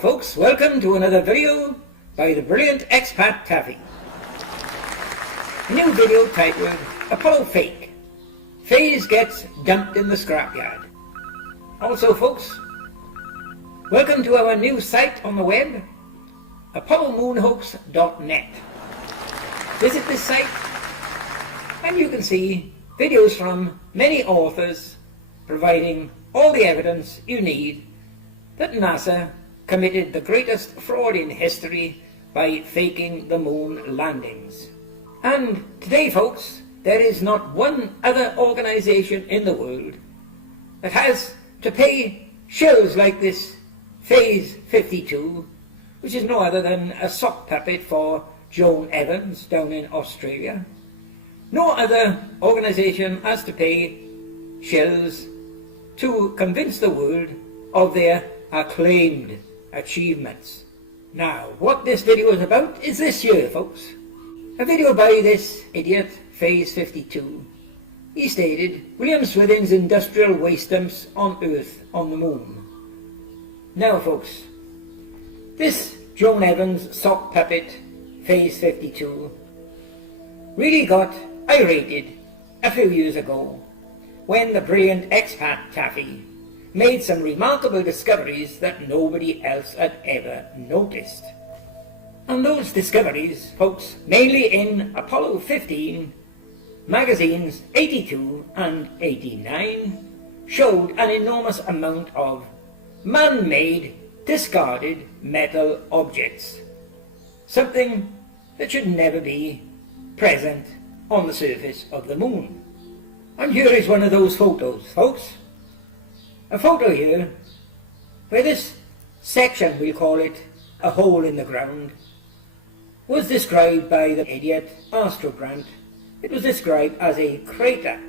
folks, welcome to another video by the brilliant expat Taffy. A new video titled Apollo Fake. Phase gets dumped in the scrapyard. Also folks, welcome to our new site on the web, apollomoonhoax.net. Visit this site and you can see videos from many authors providing all the evidence you need that NASA committed the greatest fraud in history by faking the moon landings. And today folks, there is not one other organization in the world that has to pay shills like this Phase 52, which is no other than a sock puppet for Joan Evans down in Australia. No other organization has to pay shills to convince the world of their acclaimed achievements. Now, what this video is about is this here, folks. A video by this idiot, Phase 52. He stated, William Swithin's industrial waste dumps on Earth on the moon. Now, folks, this Joan Evans sock puppet, Phase 52, really got irated a few years ago when the brilliant expat Taffy made some remarkable discoveries that nobody else had ever noticed. And those discoveries, folks, mainly in Apollo 15, magazines 82 and 89, showed an enormous amount of man-made, discarded metal objects. Something that should never be present on the surface of the moon. And here is one of those photos, folks. A photo here where this section, we'll call it a hole in the ground, was described by the idiot Astrobrant. It was described as a crater.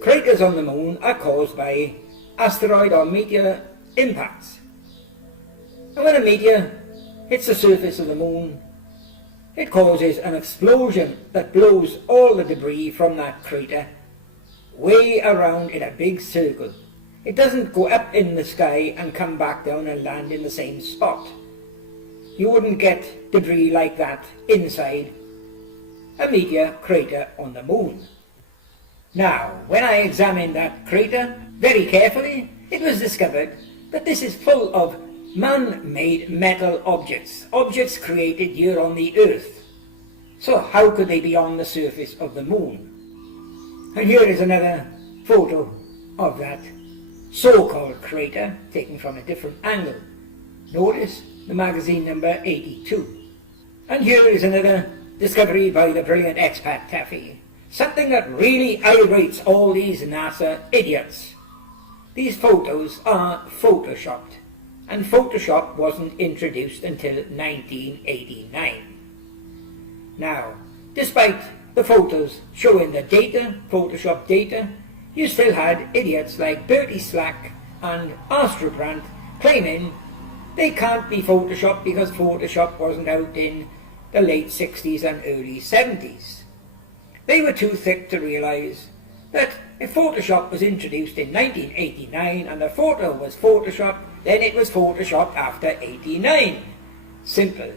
Craters on the moon are caused by asteroid or meteor impacts. And when a meteor hits the surface of the moon, it causes an explosion that blows all the debris from that crater way around in a big circle. It doesn't go up in the sky and come back down and land in the same spot. You wouldn't get debris like that inside a meteor crater on the moon. Now, when I examined that crater very carefully, it was discovered that this is full of man-made metal objects, objects created here on the Earth. So how could they be on the surface of the moon? And here is another photo of that so-called crater taken from a different angle. Notice the magazine number 82. And here is another discovery by the brilliant expat Taffy. Something that really irates all these NASA idiots. These photos are photoshopped, and Photoshop wasn't introduced until 1989. Now, despite the photos showing the data, Photoshop data, you still had idiots like Bertie Slack and Astrobrant claiming they can't be Photoshopped because Photoshop wasn't out in the late 60s and early 70s. They were too thick to realise that if Photoshop was introduced in 1989 and the photo was Photoshopped, then it was Photoshopped after 89. Simple.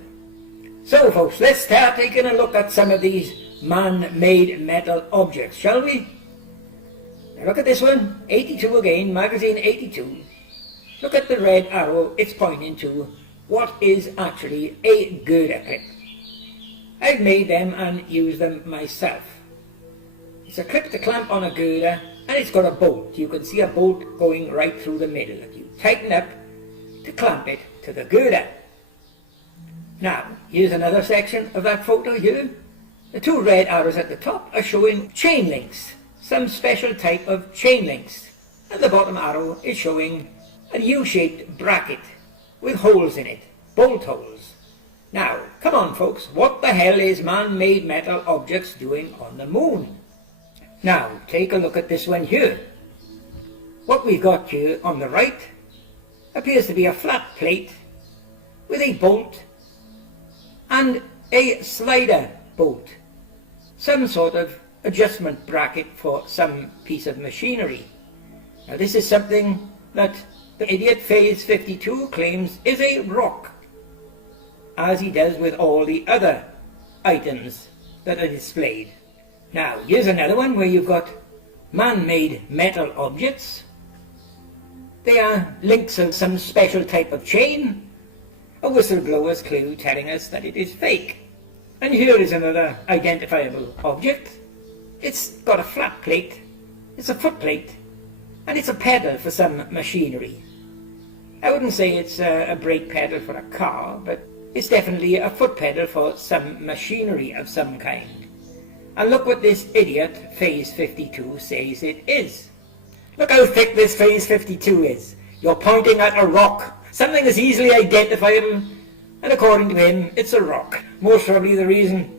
So folks, let's start taking a look at some of these man-made metal objects, shall we? Now look at this one, 82 again, magazine 82. Look at the red arrow it's pointing to what is actually a girder clip. I've made them and used them myself. It's a clip to clamp on a girder and it's got a bolt. You can see a bolt going right through the middle that you tighten up to clamp it to the girder. Now, here's another section of that photo here. The two red arrows at the top are showing chain links, some special type of chain links. And the bottom arrow is showing a U-shaped bracket with holes in it, bolt holes. Now, come on folks, what the hell is man-made metal objects doing on the moon? Now, take a look at this one here. What we've got here on the right appears to be a flat plate with a bolt and a slider bolt, some sort of adjustment bracket for some piece of machinery. Now this is something that the idiot Phase 52 claims is a rock, as he does with all the other items that are displayed. Now, here's another one where you've got man-made metal objects. They are links of some special type of chain, a whistleblower's clue telling us that it is fake. And here is another identifiable object. It's got a flat plate, it's a foot plate, and it's a pedal for some machinery. I wouldn't say it's a brake pedal for a car, but it's definitely a foot pedal for some machinery of some kind. And look what this idiot Phase 52 says it is. Look how thick this Phase 52 is. You're pointing at a rock, something that's easily identifiable, and according to him, it's a rock. Most probably the reason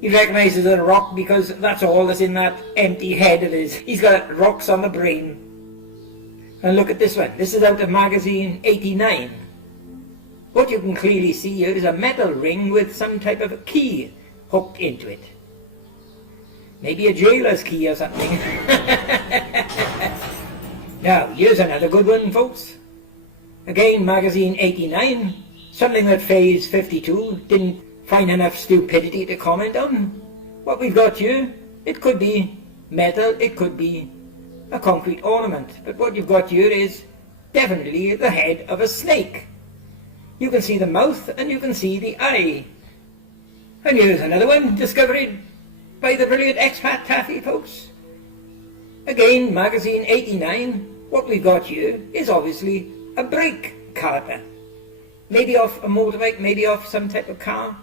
he recognises it a rock because that's all that's in that empty head of his. He's got rocks on the brain. And look at this one. This is out of magazine 89. What you can clearly see here is a metal ring with some type of a key hooked into it. Maybe a jailer's key or something. Now, here's another good one, folks. Again, magazine 89. Something that Phase 52 didn't find enough stupidity to comment on. What we've got here, it could be metal, it could be a concrete ornament. But what you've got here is definitely the head of a snake. You can see the mouth and you can see the eye. And here's another one discovered by the brilliant expat Taffy, folks. Again, magazine 89. What we've got here is obviously a brake caliper. Maybe off a motorbike, maybe off some type of car.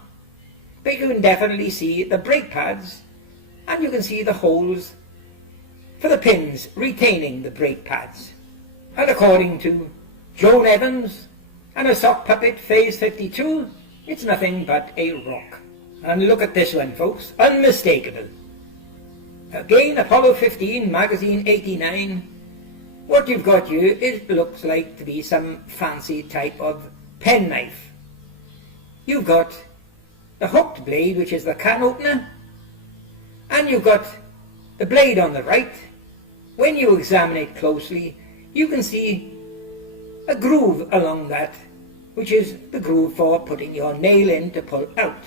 But you can definitely see the brake pads, and you can see the holes for the pins retaining the brake pads. And according to Joan Evans and a sock puppet Phase 52, it's nothing but a rock. And look at this one, folks, unmistakable. Again, Apollo 15, magazine 89. What you've got here, it looks like to be some fancy type of penknife. You've got the hooked blade, which is the can opener, and you've got the blade on the right. When you examine it closely, you can see a groove along that, which is the groove for putting your nail in to pull out.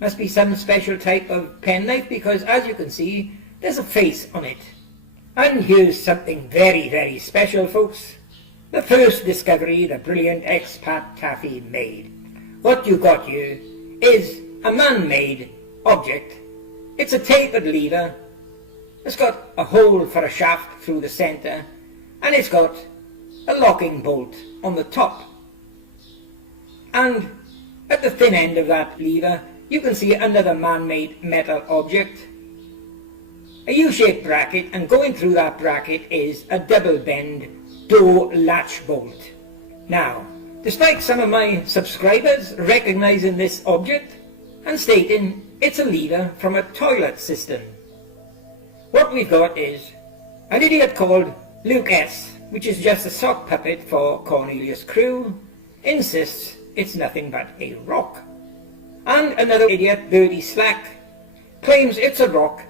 Must be some special type of penknife because, as you can see, there's a face on it. And here's something very, very special, folks. The first discovery the brilliant expat Taffy made. What you got here is a man-made object. It's a tapered lever. It's got a hole for a shaft through the centre, and it's got a locking bolt on the top. And at the thin end of that lever, you can see under the man-made metal object a U-shaped bracket, and going through that bracket is a double-bend door latch bolt. Now, despite some of my subscribers recognising this object and stating it's a lever from a toilet cistern, what we've got is an idiot called Luke S., which is just a sock puppet for Cornelius Crew, insists it's nothing but a rock. And another idiot, Birdie Slack, claims it's a rock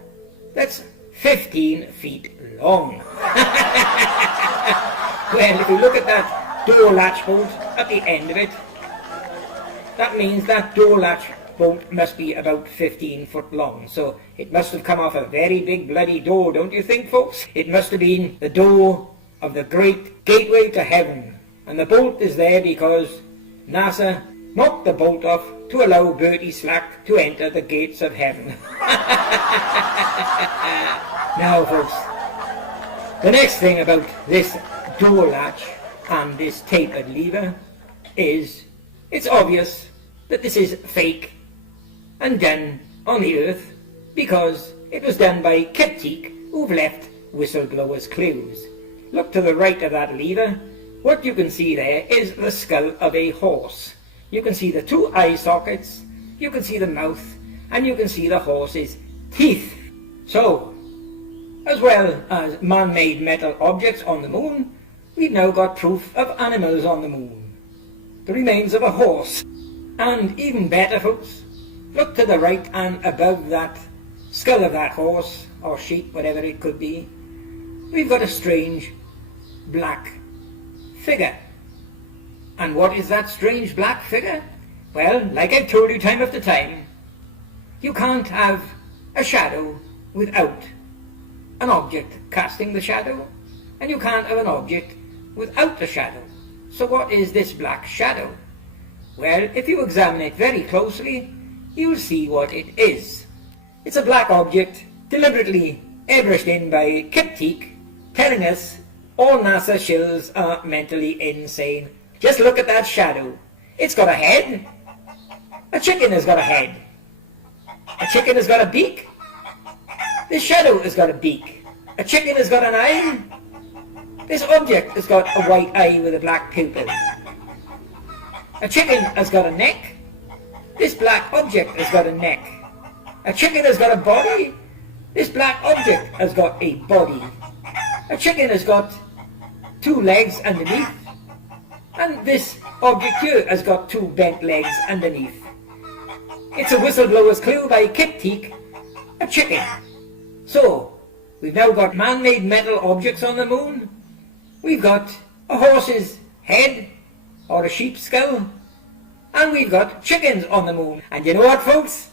that's 15 feet long. Well, if you look at that door latch bolt at the end of it, that means that door latch bolt must be about 15 foot long. So it must have come off a very big bloody door, don't you think, folks? It must have been the door of the great gateway to heaven. And the bolt is there because NASA knocked the bolt off to allow Bertie Slack to enter the gates of heaven. Now, folks, the next thing about this door latch and this tapered lever is it's obvious that this is fake and done on the earth because it was done by Kiptik, who've left whistleblowers' clues. Look to the right of that lever. What you can see there is the skull of a horse. You can see the two eye sockets, you can see the mouth, and you can see the horse's teeth. So, as well as man-made metal objects on the moon, we've now got proof of animals on the moon. The remains of a horse. And even better, folks, look to the right and above that skull of that horse, or sheep, whatever it could be, we've got a strange black figure. And what is that strange black figure? Well, like I've told you time after time, you can't have a shadow without an object casting the shadow, and you can't have an object without a shadow. So what is this black shadow? Well, if you examine it very closely, you'll see what it is. It's a black object deliberately airbrushed in by Kiptik, telling us all NASA shills are mentally insane. Just look at that shadow. It's got a head. A chicken has got a head. A chicken has got a beak. This shadow has got a beak. A chicken has got an eye. This object has got a white eye with a black pupil. A chicken has got a neck. This black object has got a neck. A chicken has got a body. This black object has got a body. A chicken has got two legs underneath. And this object here has got two bent legs underneath. It's a whistleblower's clue by Kiptik, a chicken. So, we've now got man-made metal objects on the moon. We've got a horse's head, or a sheep's skull. And we've got chickens on the moon. And you know what, folks?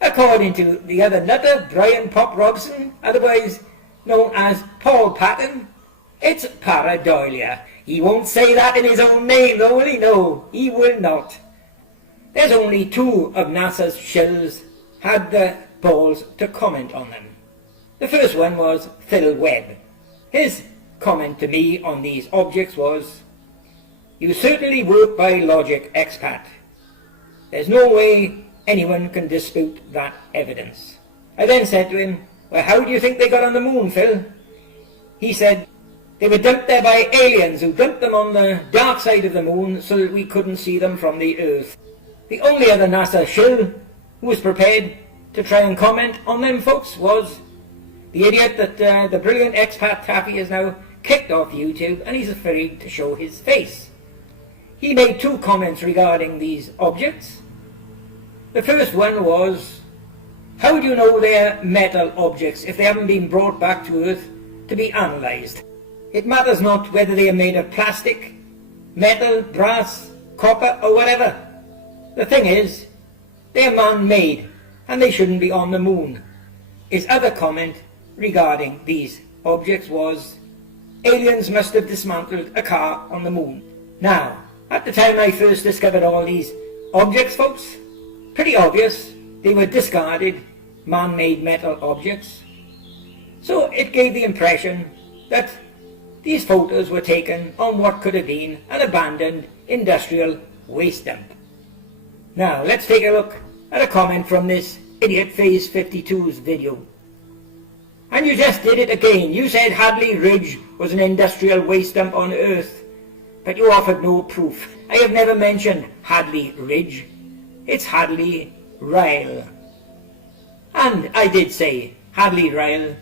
According to the other nutter, Brian Pop Robson, otherwise known as Paul Patton, it's pareidolia. He won't say that in his own name, though, will he? No, he will not. There's only two of NASA's shills had the balls to comment on them. The first one was Phil Webb. His comment to me on these objects was, "You certainly work by logic, expat. There's no way anyone can dispute that evidence." I then said to him, "Well, how do you think they got on the moon, Phil?" He said, "They were dumped there by aliens who dumped them on the dark side of the moon so that we couldn't see them from the Earth." The only other NASA shill who was prepared to try and comment on them, folks, was the idiot that the brilliant expat Taffy has now kicked off YouTube, and he's afraid to show his face. He made two comments regarding these objects. The first one was, "How do you know they're metal objects if they haven't been brought back to Earth to be analysed? It matters not whether they are made of plastic, metal, brass, copper or whatever. The thing is, they are man-made and they shouldn't be on the moon." His other comment regarding these objects was, "Aliens must have dismantled a car on the moon." Now, at the time I first discovered all these objects, folks, pretty obvious they were discarded man-made metal objects. So it gave the impression that these photos were taken on what could have been an abandoned industrial waste dump. Now, let's take a look at a comment from this idiot Phase 52's video. "And you just did it again. You said Hadley Ridge was an industrial waste dump on Earth, but you offered no proof. I have never mentioned Hadley Ridge. It's Hadley Ryle. And I did say Hadley Ryle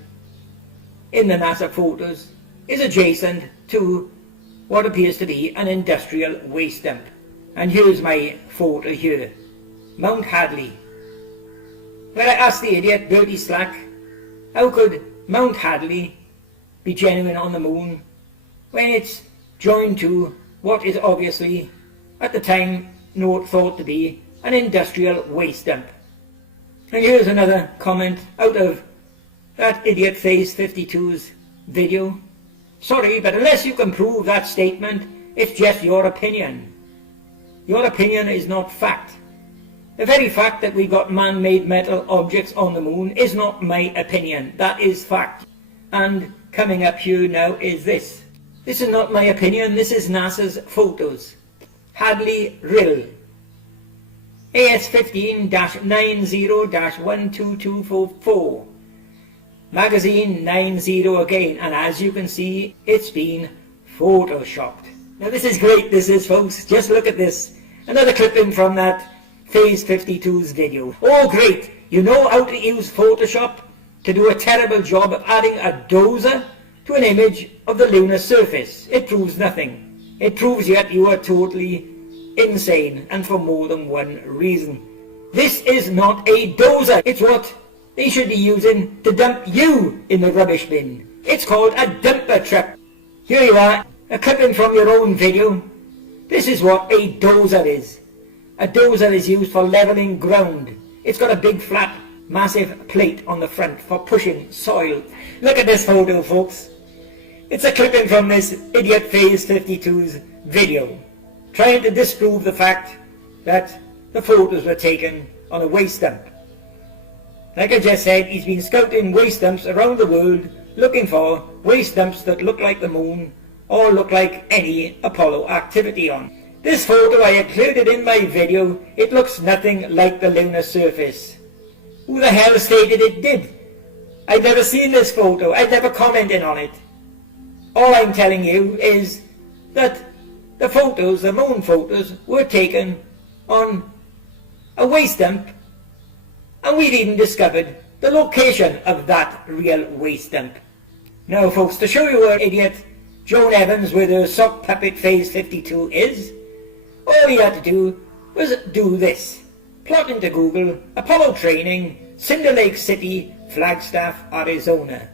in the NASA photos is adjacent to what appears to be an industrial waste dump. And here's my photo here. Mount Hadley. Where I asked the idiot Bertie Slack, how could Mount Hadley be genuine on the moon when it's joined to what is obviously, at the time, thought to be an industrial waste dump. And here's another comment out of that idiot Phase 52's video. "Sorry, but unless you can prove that statement, it's just your opinion. Your opinion is not fact. The very fact that we got man-made metal objects on the moon is not my opinion. That is fact." And coming up here now is this. This is not my opinion, this is NASA's photos. Hadley Rill. AS15-90-12244. Magazine 90 again, and as you can see, it's been photoshopped. Now this is great, this is, folks. Just look at this. Another clipping from that Phase 52's video. Oh great, you know how to use Photoshop to do a terrible job of adding a dozer to an image of the lunar surface. It proves nothing. It proves yet you are totally insane, and for more than one reason. This is not a dozer. It's what they should be using to dump you in the rubbish bin. It's called a dumper truck. Here you are a clipping from your own video. This is what a dozer is. A dozer is used for levelling ground. It's got a big flat, massive plate on the front for pushing soil. Look at this photo, folks. It's a clipping from this idiot Phase 52's video, trying to disprove the fact that the photos were taken on a waste dump. Like I just said, he's been scouting waste dumps around the world, looking for waste dumps that look like the moon or look like any Apollo activity on. This photo I included in my video. It looks nothing like the lunar surface. Who the hell stated it did? I've never seen this photo. I've never commented on it. All I'm telling you is that the photos, the moon photos, were taken on a waste dump, and we've even discovered the location of that real waste dump. Now folks, to show you what idiot Joan Evans with her sock puppet Phase 52 is, all he had to do was do this. Plot into Google, Apollo training, Cinder Lake City, Flagstaff, Arizona.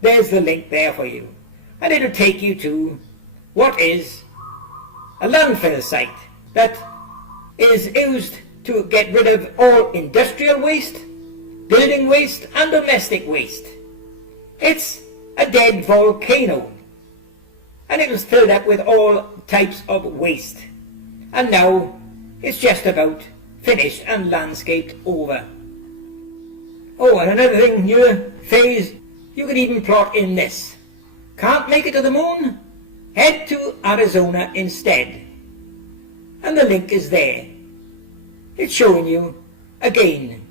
There's the link there for you. And it'll take you to what is a landfill site that is used to get rid of all industrial waste, building waste and domestic waste. It's a dead volcano, and it was filled up with all types of waste. And now it's just about finished and landscaped over. Oh, and another thing here, Phase, you could even plot in this. Can't make it to the moon? Head to Arizona instead. And the link is there. It's showing you, again,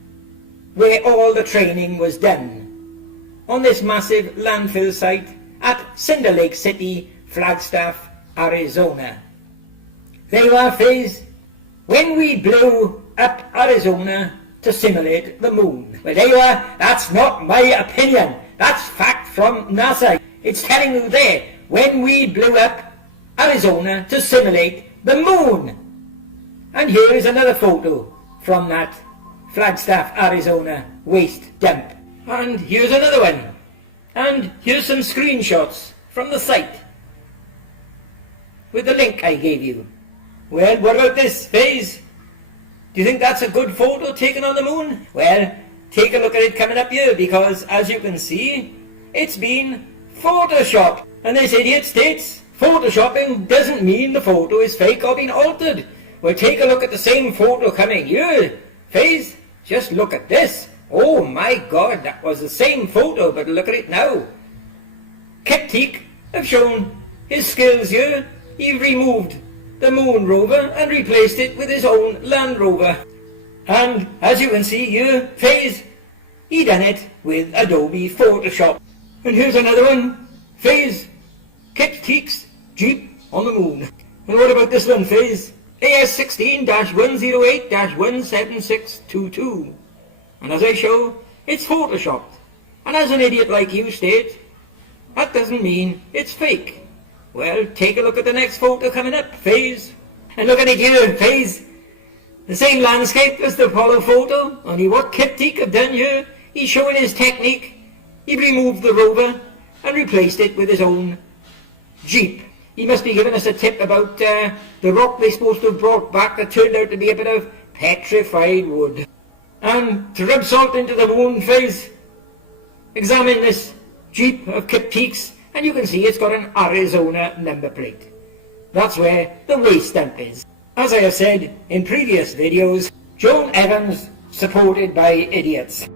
where all the training was done. On this massive landfill site at Cinder Lake City, Flagstaff, Arizona. There you are, Phase. When we blew up Arizona to simulate the moon. Well, there you are. That's not my opinion. That's fact from NASA. It's telling you there, when we blew up Arizona to simulate the moon. And here is another photo from that Flagstaff, Arizona waste dump. And here's another one. And here's some screenshots from the site with the link I gave you. Well, what about this, Phase? Do you think that's a good photo taken on the moon? Well, take a look at it coming up here, because as you can see, it's been photoshopped. And this idiot states photoshopping doesn't mean the photo is fake or been altered. Well, take a look at the same photo coming here. Phase, just look at this. Oh my God, that was the same photo, but look at it now. Keptik have shown his skills here. He removed the moon rover and replaced it with his own Land Rover. And as you can see here, Phase, he done it with Adobe Photoshop. And here's another one. Phase, Keptik's Jeep on the moon. And what about this one, Phase? AS16-108-17622. And as I show, it's photoshopped. And as an idiot like you state, that doesn't mean it's fake. Well, take a look at the next photo coming up, Phase. And look at it here, Phase. The same landscape as the Apollo photo, only what Keptik have done here, he's showing his technique. He removed the rover and replaced it with his own Jeep. He must be giving us a tip about the rock they're supposed to have brought back that turned out to be a bit of petrified wood. And to rub salt into the wound, Phase, examine this Jeep of Keptik's, and you can see it's got an Arizona number plate. That's where the waste dump is. As I have said in previous videos, Joan Evans supported by idiots.